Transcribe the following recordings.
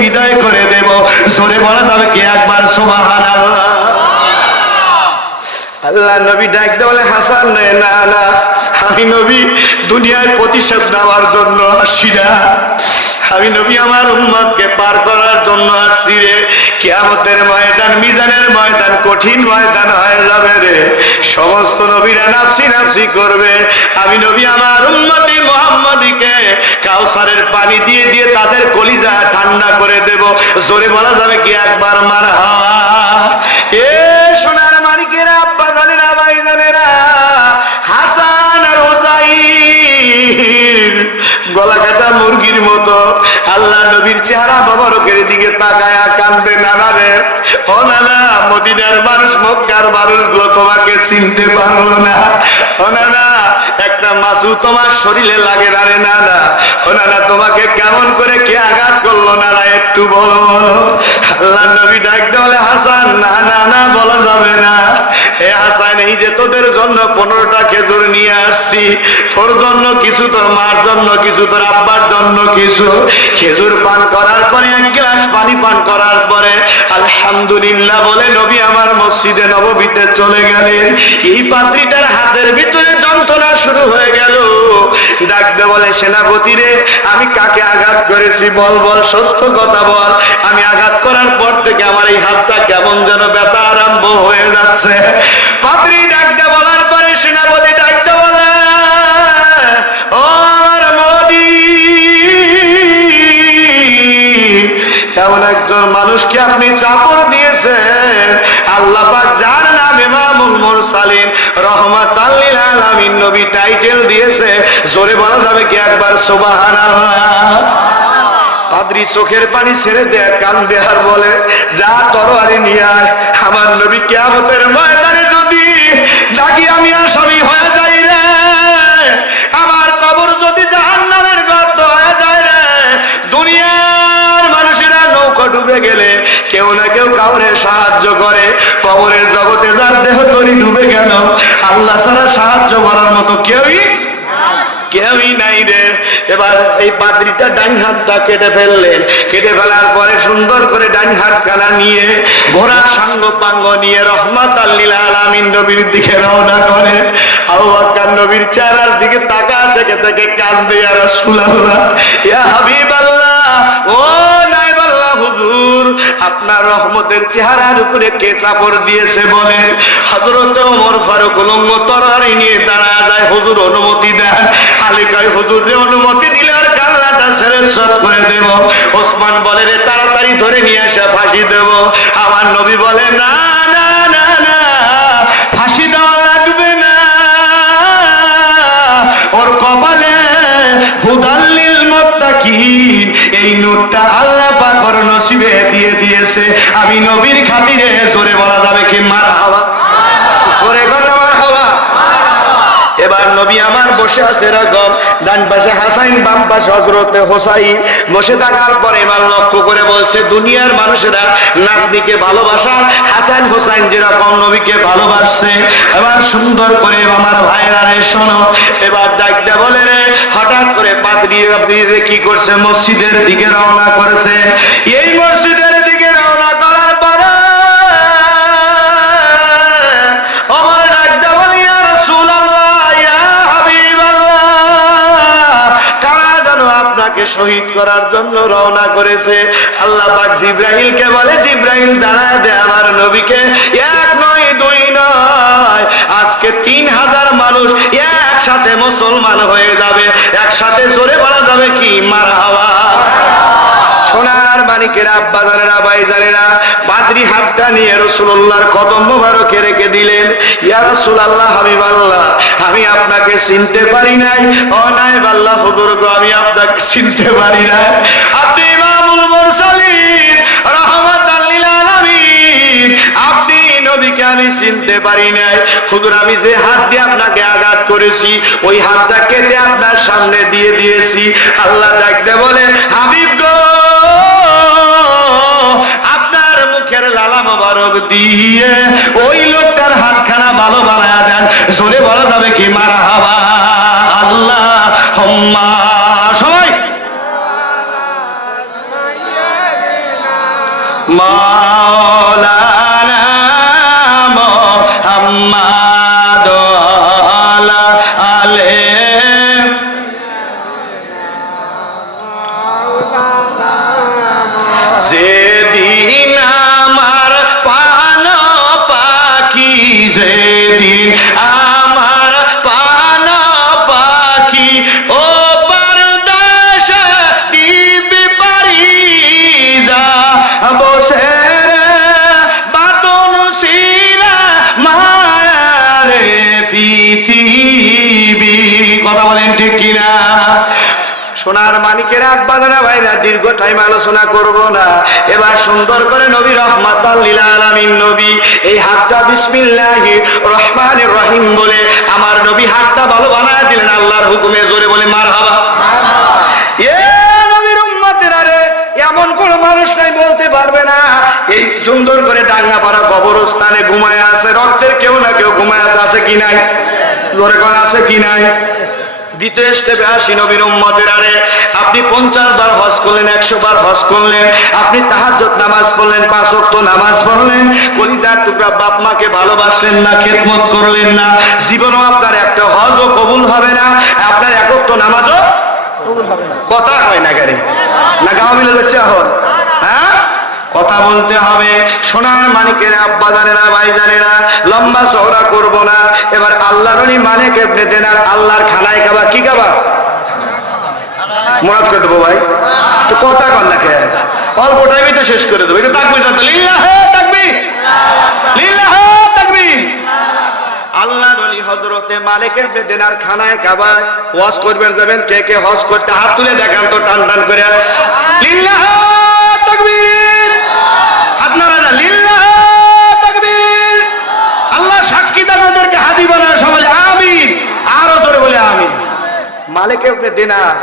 বিদায় করে দেব। জোরে বলা যাবে কি একবার সুবহানাল্লাহ। আল্লাহ নবী ডাকতে বলে হাসান রে, না না, আমি নবী দুনিয়ায় প্রতিশোধ নেওয়ার জন্য আসছি না, আমি নবী আমার উম্মতকে পার করার জন্য আসছি রে। কিয়ামতের ময়দান, মিজানের ময়দান কঠিন ময়দান হয়ে যাবে রে। সমস্ত নবীরা নাফসি নাফসি করবে, আমি নবী আমার উম্মতি মুহাম্মাদিকে কাউসারের পানি দিয়ে দিয়ে তাদের কলিজা ঠান্ডা করে দেব। জোরে বলা যাবে কি একবার মারহাবা। এ সোনার মানিকেরা, আব্বা জানেরা, ভাই জানেরা, হাসান আর হোসাইন গলা কাটা মুরগির মতো আল্লাহ নবীর চেহারা মোবারকের দিকে তাকায়া কান্দে। নানা রে, ও নানা, মদিনার মানুষ, মক্কার মানুষগুলো তোমাকে চিনতে পারলো না। ও নানা, একটা মাসু তোমার শরীরে লাগে না রে নানা। ও নানা, তোমাকে কেমন করে কে আঘাত করলো নানা, একটু বলো বলো। আল্লাহ নবী ডাকতে বলে হাসান, না না না, বলা যাবে না। এ হাসান, এই যে তোদের জন্য 15টা খেজুর নিয়ে আসছি, তোর জন্য কিছু, তোর মার জন্য কিছু, তোর আব্বার জন্য কিছু। খেজুর পান করার পরে, এক গ্লাস পানি পান করার পরে আলহামদুলিল্লাহ বলে নবী আমার মসজিদে নববীতে চলে গেলেন। এই পাত্রীটার হাতের ভিতরে যন্ত্রণা শুরু হয়ে গেল। ডাকতে বলে সেনাপতি রে, আমি কাকে আঘাত করেছি বল বল, সত্য কথা বল। আমি আঘাত করার পর থেকে আমার এই হাতটা কেমন যেন ব্যথা আরম্ভ হয়ে যাচ্ছে। পাত্রী ডাকতে বলার পরে সেনাপতি ডাকতে বলে, ও মোদি, এমন একজন মানুষকে আপনি চাপড় দিয়েছেন, আল্লাহ পাক যার নাম ইমামুল মুরসালিন রাহমাতাল লিল আলামিন নবী টাইটেল দিয়েছে। জোরে বলা যাবে কি একবার সুবহানাল্লাহ। পাদ্রী চোখের পানি ছেড়ে দেয়, কান দেয়ার বলে, যা তরবারি নিয়ে আয়। আমার নবী কিয়ামতের ময়দানে যদি ডাকি আমি আসামি হয়ে যাই রে, আমার কবর যদি জাহান্নামের গর্ত হয়ে যায় রে, দুনিয়ার মানুষেরা নৌকা ডুবে গেলে কেউ না কেউ কাউরে সাহায্য করে, কবরের জগতে যার দেহ তরি ডুবে গেল, আল্লাহ ছাড়া সাহায্য করার মতো কেউই নাই রে। এবার এই পাদ্রীটা ডান হাতটা কেটে ফেললেন। কেটে ফেলার পরে সুন্দর করে ডান হাত কালা নিয়ে, ঘোড়া সাঙ্গ পাঙ্গ নিয়ে রহমাতাল লিল আলামিন নবীর দিকে রওনা করে। আবু বকর নবীর চেহারার দিকে তাকা থেকে থেকে কাঁদে, ইয়া রাসূলুল্লাহ, ইয়া হাবিবাল্লাহ, ও নাইবাল্লাহ হুজুর, আপনার রহমতের চেহারার উপরে কে চাপড় দিয়েছে বলেন। হযরত ওমর ফারুক উলঙ্গ তরবারি নিয়ে দাঁড়ায় যায়, হুজুর অনুমতি দেন। আলী কয়, হুজুরের অনুমতি দিলে আর কাল্লাটা ছেড়ে সব করে দেব। ওসমান বলে, রে তাড়াতাড়ি ধরে নিয়ে এসে ফাঁসি দেব। আমার নবী বলে, না না না না, ফাঁসি দেওয়া লাগবে না, ওর কপালে হুদাল্লিল মুত্তাকিন, এই নূরটা আল্লাহ পাক ওর নসিবে দিয়ে দিয়েছে। আমি নবীর খাতিরে, জোরে বলা যাবে কি মারহাবা, জোরে বলা মারহাবা। এবার নবী আমার বসে আছে এরকম, ডান পাশে হাসাইন, বাম পাশে হযরতে হোসাইন বসে থাকার পরে এবার লক্ষ্য করে বলছে, দুনিয়ার মানুষেরা নাতনিকে ভালোবাসা হাসান হোসাইন যেরকম নবীকে ভালোবাসছে। এবার সুন্দর করে আমার ভাইরা রে শোনো, এবার ডাকতে বলে রে, হঠাৎ করে পাদ্রী কি করছে, মসজিদের দিকে রওনা করেছে। এই মসজিদের দিকে রওনা করার পরে আমার ডাকতে বলে, ইয়া রাসূলুল্লাহ, ইয়া হাবিবাল্লাহ, কারা যেন আপনাকে শহীদ করার জন্য রওনা করেছে। আল্লাহ পাক জিবরাইলকে বলে, জিবরাইল দাঁড়ায় দে আমার নবীকে। এক নয়, দুই নয়, আজকে 3000 মানুষ একসাথে মুসলমান হয়ে যাবে, একসাথে জোরে বলা যাবে কি মারহাবা। সোনার মানিকেরা, আব্বা জানেরা, ভাই জানেরা, পাদ্রী হাতটা নিয়ে রাসূলুল্লাহর কদম মোবারকে রেখে দিলেন। ইয়া রাসূলুল্লাহ, হাবিবাল্লাহ, আমি আপনাকে চিনতে পারি নাই। ও নাইবাল্লাহ হুজুর গো, আমি আপনাকে চিনতে পারি নাই। আপনি ইমামুল মুরসালিন রাহমাতাল লিল আলামিন, আপনি নবীকে আমি চিনতে পারি নাই। হুজুর, আমি যে হাত দিয়ে আপনাকে আঘাত করেছি, ওই হাতটা কেটে আপনার সামনে দিয়ে দিয়েছি। আল্লাহ ডাকতে বলে, হাবিব গো, আপনার মুখের লালা মোবারক দিয়ে ওই লোকটার হাতখানা ভালো বানায়া দেন। জোরে বলা যাবে কি মারহাবা। আল্লাহুম্মা, সবাই মাওলানা মুহাম্মদ আলা আলে যেদিন আমার পান পাখি যেদিন আমার পান পাখি ও পরদেশে দিবি পারি যা বসে বাতন সিরা মায়ারে পৃথিবী। কথা বলেন ঠিক কিনা? সোনার মানিকের আব্বা জানা ভাইরা দীর্ঘ টাইম আলোচনা করব না। এবার সুন্দর করে নবী রহমাতাল লিল আলামিন নবী এই হাতটা বিসমিল্লাহির রহমানির রহিম বলে আমার নবী হাতটা ভালো বানায় দিলেন আল্লাহর হুকুমে। জোরে বলে মারহাবা। এ নবীর উম্মতেরা রে, এমন কোন মানুষ নাই বলতে পারবে না এই সুন্দর করে ডাঙ্গাপাড়া কবরস্থানে ঘুমায় আছে রক্তের কেউ না কেউ ঘুমায় আছে। আছে কি নাই? জোরে কোন আছে কি নাই? দ্বিতীয় স্টেপে আসি নবীর উম্মতেরা রে, আপনি 50 বার হজ করলেন, 100 বার হজ করলেন, আপনি তাহাজ্জুদ নামাজ পড়লেন, 5 ওয়াক্ত নামাজ পড়লেন, কলিজার টুকরা বাপ মাকে ভালোবাসলেন না, খেদমত করলেন না, জীবনও আপনার একটা হজও কবুল হবে না, আপনার এক ওয়াক্ত নামাজও কবুল হবে না। কথা হয় না গাড়ি না গাও মিলে যাচ্ছে এখন? হ্যাঁ, কথা বলতে হবে। সোনার মানিকের আব্বা জানেনা ভাই জানেনা, লম্বা চওড়া করব না। এবার আল্লাহর ওলি মালিক ইবনে দিনার আল্লাহর খানায় কাবা কি কাবা মুরাদ করে দেবো ভাই। তো কথা কন না কে, অল্প টাইমে তো শেষ করে দেবো। একটু তাকবীর জানতে লিল্লাহে তাকবীর, লিল্লাহে তাকবীর। আল্লাহর ওলি হযরতে মালিক ইবনে দিনার খানায় কাবা ওয়াজ করবেন যাবেন। কে কে হজ করতে হাত তুলে দেখান তো টান টান করে। লিল্লাহে তাকবীর, হাত নাড়া না, লিল্লাহে তাকবীর। আল্লাহ সাক্ষী আমাদেরকে হাজী বানায় সবাই আমিন। আরো জোরে বলে আমিন। মালিক ইবনে দিনার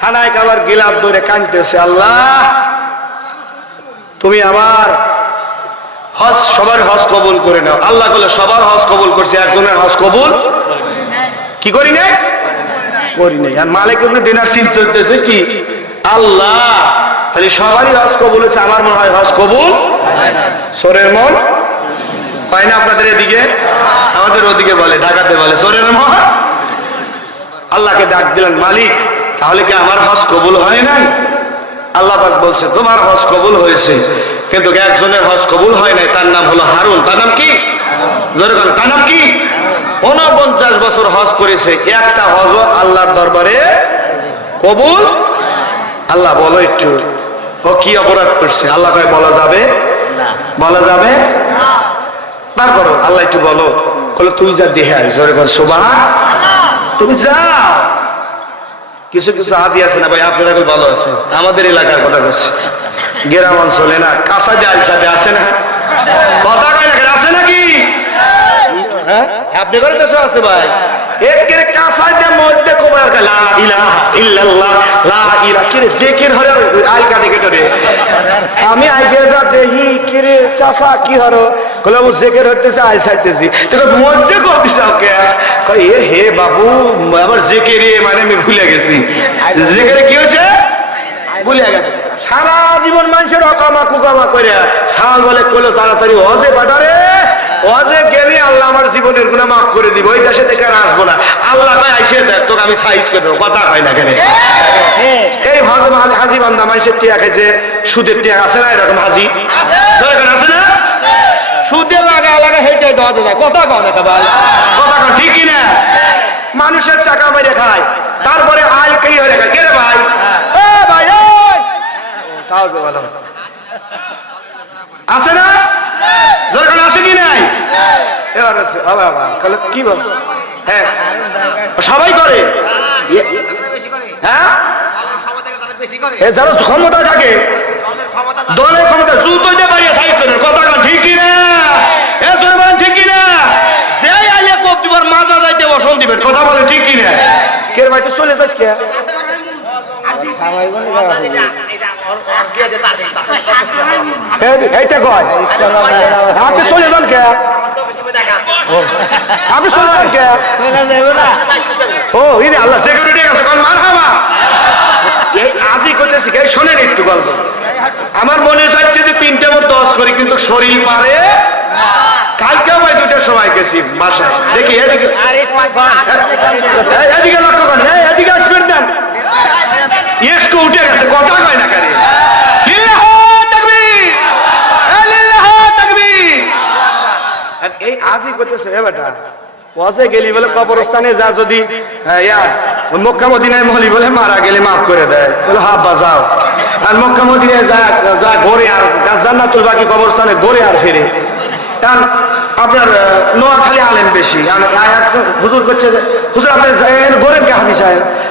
খানায় কাবার গিলাফ ধরে কাঁদতেছে, আল্লাহ তুমি আমার হজ সবার হজ কবুল করে নাও। আল্লাহ বলে সবার হজ কবুল করছে, একজনের হজ কবুল কি করি নাই? করি নাই। আর মালিক ইবনে দিনার সিন চলতেছে কি, আল্লাহ তাহলে সবারই হজ কবুল হয়েছে, আমার মনে হয় হজ কবুল সোরের মন পাই না। আপনাদের এদিকে, আমাদের ওদিকে বলে, ঢাকাতে বলে সোরের মন। আল্লাহকে ডাক দিলেন, মালিক তাহলে কি আমার হজ কবুল হয় নাই? আল্লাহ পাক বলছে তোমার হজ কবুল হয়েছে, কিন্তু একজনের হজ কবুল হয় নাই, তার নাম হলো হারুন। তার নাম কি? তার নাম কি? 49 বছর হজ করেছে, একটা হজও আল্লাহর দরবারে কবুল। আল্লাহ বলো একটু ও কি অপরাধ করছে? আল্লাহ কয় বলা যাবে, বলা যাবে। তারপরও আল্লাহ একটু বলো, বলে তুই যা দেহে আয়। জোরে কর সুবহানাল্লাহ। তুমি যাও। কিছু কিছু হাজি আছে না ভাই, আপনারা ভালো আছে, আমাদের এলাকার কথা বলছি, গ্রাম অঞ্চলে না, কাঁচা জাল ছাদে আছে না, কথা কয় না, আছে নাকি? হ্যাঁ, আপনি করে দেশে আছে ভাই, একের কাঁচা যে মধ্যে কোবার লা ইলাহা ইল্লাল্লাহ, লা ইলাহা কিরে জিকির হরে আই কাটে কেটে রে। আমি আইগে যা দেহি কিরে চাচা কি হরো, কলে ও জিকির হতেছে আই ছাইতেছি, তো মধ্যে কই দিছ কে? কই এ হে বাবু আমার জিকিরে মানে আমি ভুলে গেছি। জিকিরে কি হইছে? ভুলে গেছে। সারা জীবন মানুষের অকামা কুকামা করে সাল বলে কইলো তাড়াতাড়ি হজে পাঠারে, হজে গেলে আল্লাহ আমার জীবনের গুনাহ মাফ করে দিব, ওই দেশে থেকে আর আসবো না। আল্লাহ ভাই আইসে দেখ তোকে আমি সাইজ করে দেবো, কথা হয় না কেন? এই হজ হাজি বান্দা মানুষের টিয়া খাইছে, সুদের টিয়া আছে না এরকম হাজি আছে না? সুদের লাগা লাগা হেঁটে দেওয়া যায়, কথা কয় না ভাই, কথা কয় ঠিক কিনা? মানুষের টাকা মেরে খায়, তারপরে আয় কি হয়ে খায় কে রে ভাই? ভাই তাও ভালো আছে না? দরকার আছে কি নাই? এবার আছে কি বল? হ্যাঁ সবাই করে, হ্যাঁ যারা ক্ষমতা থাকে, দলের ক্ষমতা জুতোইতে পারিয়ে সাইজ করেন, কথা কন ঠিক কিনা? এ জোরে বলেন ঠিক কিনা? যে আইলে কোপ দিবার মাজা যাইতে বসন দিবেন, কথা বলেন ঠিক কিনা? কে ভাই তো চলে যাস কে? এইটা কয় আপনি চলে যান কে? আপনি চলে যান কে? ও ইনি আল্লাহ সিকিউরিটি আছে, মারহাবা। এই আজি করতেছি, শোনেন একটু গল্প। আমার মনে চাচ্ছে যে 3টা মতো 10 করি, কিন্তু শরীর পারে। কালকেও ভাই 2টার সময় গেছি বাসায়, দেখি এদিকে এদিকে লক্ষ্য করেন, এদিকে আসবেন দেন। ইয়েসকো উঠে গেছে, কথা কয় না কারে। লিল্লাহু তাকবীর, লিল্লাহু তাকবীর। আর এই আজই করতেছে এ বেটা, ওয়াজে গেলি বলে কবরস্থানে যা, যদি মক্কা মদিনায় মহলি বলে মারা গেলে মাফ করে দেয়, বলে হা বাজাও। আর মক্কা মদিনায় যা ঘরে আর জান্নাতুল বাকি কবরস্থানে ঘরে আর ফিরে। কারণ আপনার নোয়াখালী আলেম বেশি, হুজুর করছে, হুজুর আপনি ঘোরেন কে হাজি সাহেব?